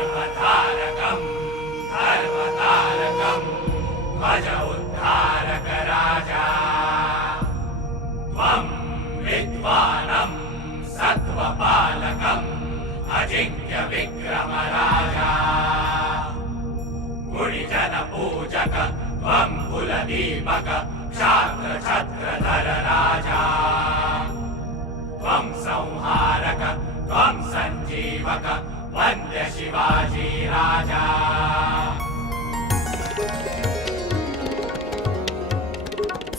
धर्मधारकम् धर्मतारकम् भज उद्धारक राजा त्वं विद्वानं सत्त्वपालकम् अजिंक्य विक्रम राजा गुणिजन पूजक त्वं कुलदीपक क्षात्र छत्रधर राजा त्वं संहारक त्वं संजीवक वन्द्य शिवाजी राजा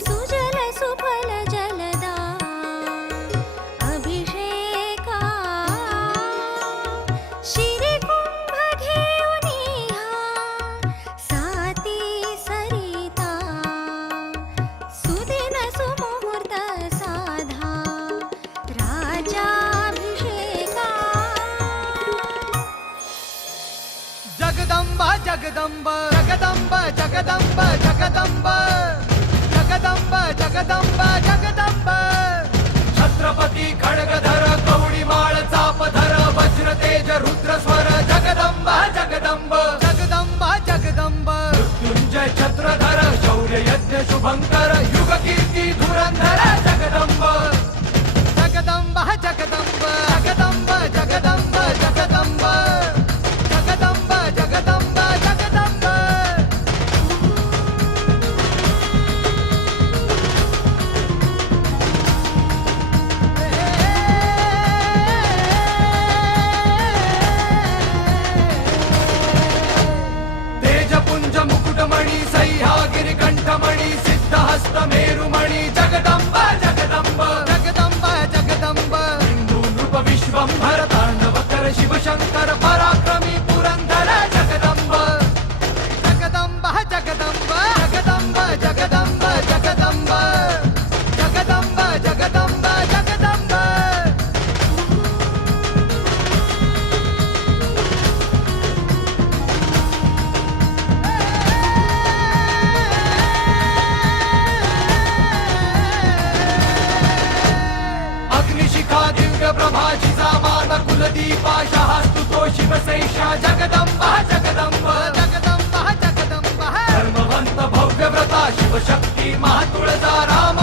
सुजल सुफल जलदा अभिषेका शिरी कुंभ घेऊनिहा साती सरिता सुदिन सुमुहूर्त साधा राजाभिषेका जगदंबा जगदंबा जगदंबा जगदंबा जगदंबा जगदंबा जगदंबा जगदंबा छत्रपती खड्गधर कवडीमाळ चापधर वज्र तेज रुद्र स्वर जगदंबा जगदंबा जगदंबा जगदंबा मृत्युंजय छत्रधर शौर्य यज्ञ शुभंकर युग कीर्ती धुरंधर जगदंबा जगदंबा जगदंबा जगदंबा जगदंबा जगदंबा जगदंबा जगदंबा जगदंबा तेजपुंज मुकुटमणि सह्यागिरी कंठमणि सिद्धहस्त मेरुमणि जगदंबा जगदंबा जगदंबा जगदंबा हिंदू नृप विश्वंभर तांडवकर शिवशंकर पराक्रमी पुरंदर जगदंबा जगदंबा जगदंबा जगदंबा जगदंबा जगदंबा जगदंबा जगदंबा जगदंबा अग्निशिखा दिव्य प्रभा जिजामाता कुलदीपा शहास्तुतो शिवशेषा जगदंबा जगदंबा जगदंबा जगदंबा धर्मवंत भव्य व्रता शिवशक्ती महातुळजा राम